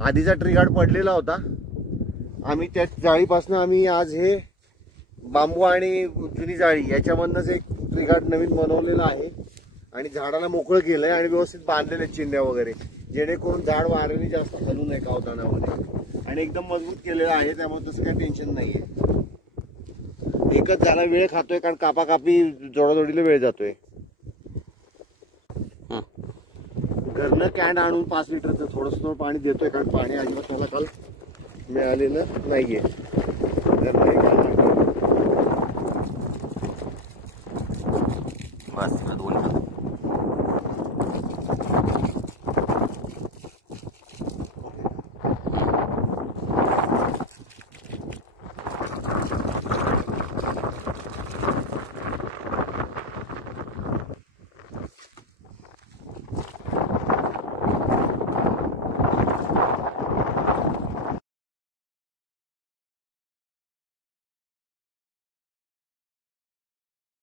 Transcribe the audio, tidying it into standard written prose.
आधीचा tree guard पडलेला होता, आम्ही त्या जाळीपासून आम्ही आज हे बांबू आणि जुनी जाळी याच्यामधनच एक ट्री गार्ड नवीन बनवलेला आहे आणि झाडाला मोकळं केलंय आणि व्यवस्थित बांधलेले चिंध्या वगैरे, जेणेकरून झाड वाऱ्याने जास्त हलू नये कावदानामध्ये, आणि एकदम मजबूत केलेलं आहे, त्यामुळे तसं काही टेन्शन नाहीये. एकच झाला वेळ खातोय कारण कापाकापी जोडाजोडीला वेळ जातोय. घरनं कॅन आणून 5 लिटरचं थोडंसं पाणी देतोय, कारण पाणी अजिबात मला काल मिळालेलं नाहीये. बस 2